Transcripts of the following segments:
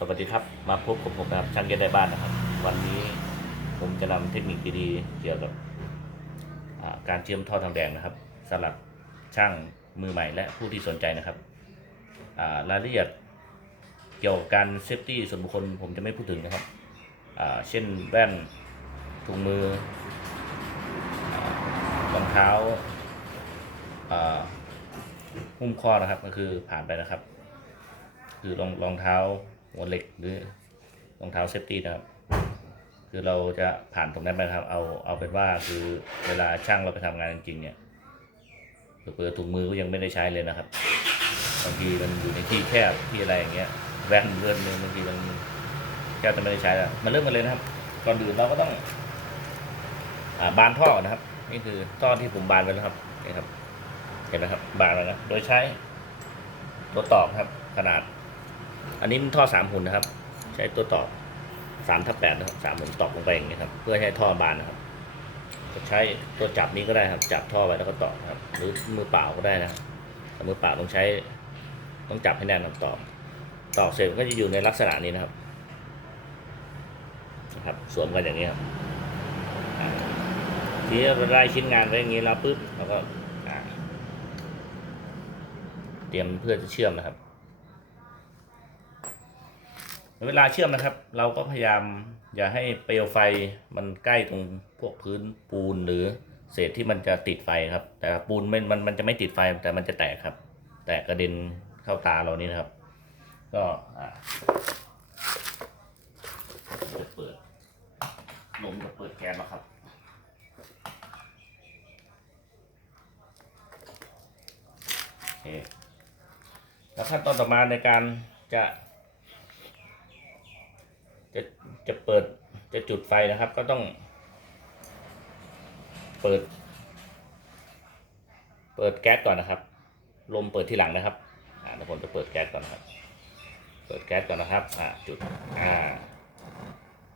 สวัสดีครับ มาพบกับผมนะครับช่างเย็นได้บ้านนะครับ วันนี้ผมจะนำเทคนิคดีๆเกี่ยวกับการเชื่อมท่อทองแดงนะครับสำหรับช่างมือใหม่และผู้ที่สนใจนะครับรายละเอียดเกี่ยวกับการเซฟตี้ส่วนบุคคลผมจะไม่พูดถึงนะครับเช่นแว่นถุงมือรองเท้าหุ้มข้อนะครับก็คือผ่านไปนะครับ คือรองรองเท้า หัวเหล็กหรือรองเท้าเซฟตี้นะครับ คือเราจะผ่านตรงนั้นไปครับเอาเอาเป็นว่าคือเวลาช่างเราไปทำงานจริงเนี่ยเปิดถุงมือก็ยังไม่ได้ใช้เลยนะครับบางทีมันอยู่ในที่แคบที่อะไรอย่างเงี้ยแว่นเลื่อนเลยบางทีมันแค่จะไม่ได้ใช้แล้วมาเริ่มกันเลยนะครับ ก่อนอื่นเราก็ต้องอาบานท่อนนะครับ นี่คือท่อที่ผมบานไปแล้วครับนี่ครับเห็นไหมครับบานแล้วนะโดยใช้ตัวตอกครับขนาด อันนี้มันท่อสามหุ่นนะครับ ใช้ตัวตอกสามทับแปดนะครับสามหุ่นตอกลงไปอย่างนี้ครับ เพื่อให้ท่อบานนะครับจะใช้ตัวจับนี้ก็ได้ครับ จับท่อไว้แล้วก็ตอกครับ หรือมือเปล่าก็ได้นะแต่มือเปล่าต้องใช้ต้องจับให้แน่นครับตอกตอกเสร็จก็จะอยู่ในลักษณะนี้นะครับนะครับสวมกันอย่างนี้ครับทีนี้เราได้ชิ้นงานไว้อย่างนี้แล้วปุ๊บเราก็เตรียมเพื่อจะเชื่อมนะครับ เวลาเชื่อมนะครับ เราก็พยายามอย่าให้เปลวไฟมันใกล้ตรงพวกพื้นปูนหรือเศษที่มันจะติดไฟครับ แต่ปูนมันมันมันจะไม่ติดไฟแต่มันจะแตกครับ แตกกระเด็นเข้าตาเรานี่นะครับ ก็อ่าจะเปิดลมจะเปิดแก๊สแล้วครับโอเคแล้วขั้นตอนต่อมาในการจะ จะเปิดจะจุดไฟนะครับ ก็ต้อง เปิด เปิดแก๊สก่อนนะครับ ลมเปิดที่หลังนะครับอ่าเดี๋ยวผมจะเปิดแก๊สก่อนนะครับ เปิดแก๊สก่อนนะครับอ่าจุดอ่า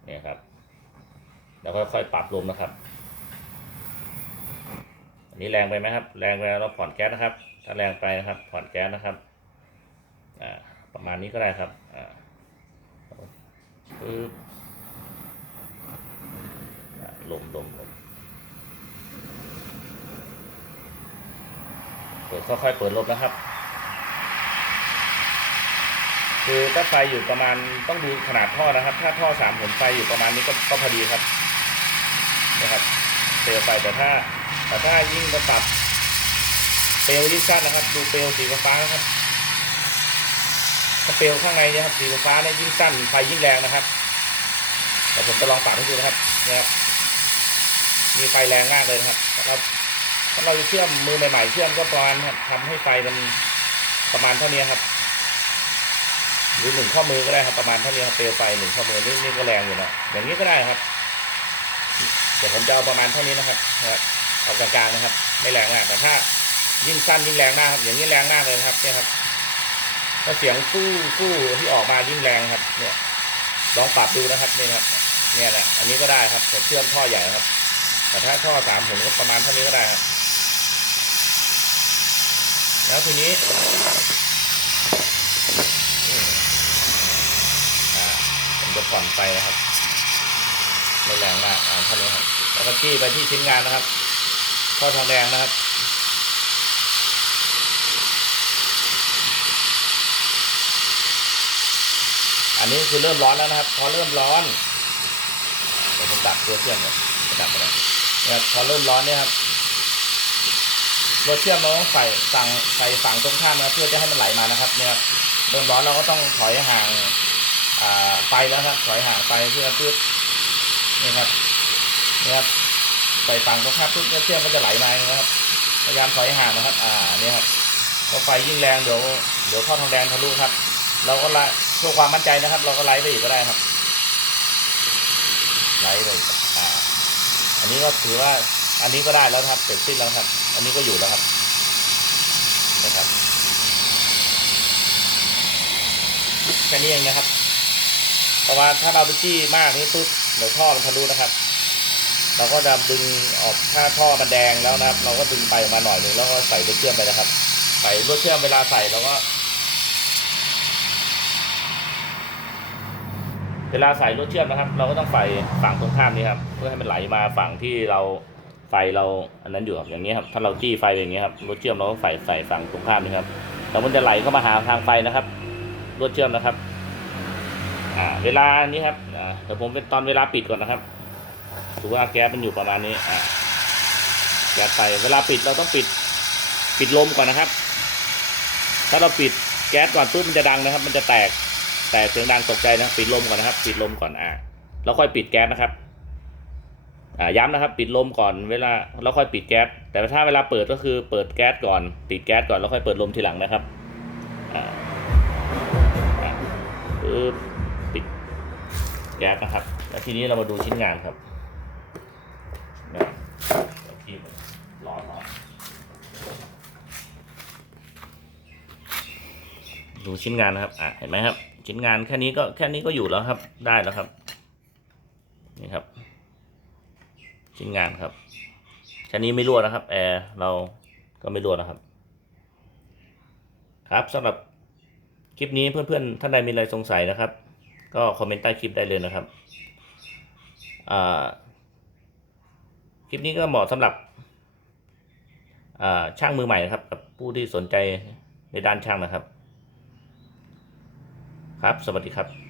เนี่ยครับ แล้วค่อยๆปรับลมนะครับอันนี้แรงไปไหมครับ แรงไปเราผ่อนแก๊สนะครับ ถ้าแรงไปนะครับ ผ่อนแก๊สนะครับอ่าประมาณนี้ก็ได้ครับอ่า ปึ๊บลมลมลมเปิดค่อยๆเปิดลมนะครับ คือถ้าไฟอยู่ประมาณต้องดูขนาดท่อนะครับ ถ้าท่อสามหุ่นไฟอยู่ประมาณนี้ก็ก็พอดีครับนะครับเปลวไฟแต่ถ้าแต่ถ้ายิ่งระดับเปลวยิ่งสั้นนะครับ ดูเปลวสีฟ้านะครับ เปลวข้างในนี่ยครับสีฟ้าเนี่ยยิ่งสั้นไฟยิ่งแรงนะครับเดี๋ยวผมจะลองปรับให้ดูนะครับเนี่ยครับมีไฟแรงมากเลยครับถ้าถ้าเราจะเชื่อมมือใหม่ๆเชื่อมก็ประมาณครับทำให้ไฟมันประมาณเท่านี้ครับ หรือหนึ่งข้อมือก็ได้ครับประมาณเท่านี้ครับเปลวไฟหนึ่งข้อมือนี่นี่ก็แรงอยู่นะอย่างนี้ก็ได้ครับเดี๋ยวผมจะเอาประมาณเท่านี้นะครับนะครับเอากลางๆนะครับ ไม่แรงมากแต่ถ้ายิ่งสั้นยิ่งแรงมากครับ อย่างนี้แรงมากเลยครับเนี่ยครับ ถ้าเสียงฟู่ฟู่ที่ออกมายิ่งแรงครับ เนี่ย ลองปรับดูนะครับนี่ครับ เนี่ยแหละ อันนี้ก็ได้ครับแต่เชื่อมท่อใหญ่ครับ แต่ถ้าท่อสามหุ่นก็ประมาณเท่านี้ก็ได้ครับ แล้วทีนี้ผมจะผ่อนไปนะครับไม่แรงมากอ่าเท่านี้ครับ แล้วก็จี้ไปที่ชิ้นงานนะครับท่อทองแดงนะครับ อันนี้คือเริ่มร้อนแล้วนะครับ พอเริ่มร้อนเดี๋ยวผมตัดตัวเชื่อมก่อนจะดับไปแล้วนะครับพอเริ่มร้อนเนี่ยครับตัวเชื่อมเราต้องใส่สั่งใส่ฝั่งตรงข้ามนะเพื่อจะให้มันไหลมานะครับ เนี่ยครับเริ่มร้อนเราก็ต้องถอยห่างอ่าไฟแล้วครับ ถอยห่างไฟเพื่อเพื่อนี่ครับนี่ครับใส่ฝั่งตรงข้ามเพื่อเชื่อมก็จะไหลมานะครับพยายามถอยห่างนะครับ อ่า เนี่ยครับพอไฟยิ่งแรงเดี๋ยว เดี๋ยวท่อทองแดงทะลุครับ เราก็ล่ เพื่อความมั่นใจนะครับ เราก็ไล่ไปอีกก็ได้ครับไล่ไปอ่าอันนี้ก็ถือว่าอันนี้ก็ได้แล้วครับเสร็จสิ้นแล้วครับ อันนี้ก็อยู่แล้วครับนะครับแค่นี้เองนะครับเพราะว่าถ้าเราไปจี้มากนี่ปุ๊บเดี๋ยวท่อมันทะลุนะครับ เราก็จะดึงออกถ้าท่อมันแดงแล้วนะครับ เราก็ดึงไปมาหน่อยหนึ่งแล้วก็ใส่ลวดเชื่อมไปนะครับ ใส่ลวดเชื่อมเวลาใส่เราก็ เวลาใส่รถเชื่อมนะครับ เราก็ต้องใส่ฝั่งตรงข้ามนี้ครับเพื่อให้มันไหลมาฝั่งที่เราไฟเราอันนั้นอยู่ครับอย่างนี้ครับถ้าเราจี้ไฟอย่างนี้ครับรถเชื่อมเราก็ใส่ใส่ฝั่งตรงข้ามนี้ครับแล้วมันจะไหลเข้ามาหาทางไฟนะครับรถเชื่อมนะครับอ่าเวลานี้ครับอ่าเดี๋ยวผมเป็นตอนเวลาปิดก่อนนะครับถือว่าแก๊สมันอยู่ประมาณนี้อ่าแก๊สไปเวลาปิดเราต้องปิดปิดลมก่อนนะครับ ถ้าเราปิดแก๊สก่อนปุ๊บมันจะดังนะครับ มันจะแตก แตกเสียงดังตกใจนะปิดลมก่อนนะครับ ปิดลมก่อนอ่าแล้วค่อยปิดแก๊สนะครับอ่าย้ำนะครับ ปิดลมก่อนเวลาแล้วค่อยปิดแก๊สแต่ถ้าเวลาเปิดก็คือเปิดแก๊สก่อน ปิดแก๊สก่อนแล้วค่อยเปิดลมทีหลังนะครับอ่าปึ๊บปิดแก๊สนะครับ แล้วทีนี้เรามาดูชิ้นงานครับที่ร้อนร้อนดูชิ้นงานนะครับ อะ เห็นไหมครับ ชิ้นงานแค่นี้ก็แค่นี้ก็อยู่แล้วครับได้แล้วครับ นี่ครับ ชิ้นงานครับแค่นี้ไม่รั่วนะครับแอร์เราก็ไม่รั่วนะครับ ครับสำหรับคลิปนี้เพื่อนๆท่านใดมีอะไรสงสัยนะครับ ก็คอมเมนต์ใต้คลิปได้เลยนะครับคลิปนี้ก็เหมาะสำหรับช่างมือใหม่นะครับกับผู้ที่สนใจในด้านช่างนะครับ ครับ สวัสดีครับ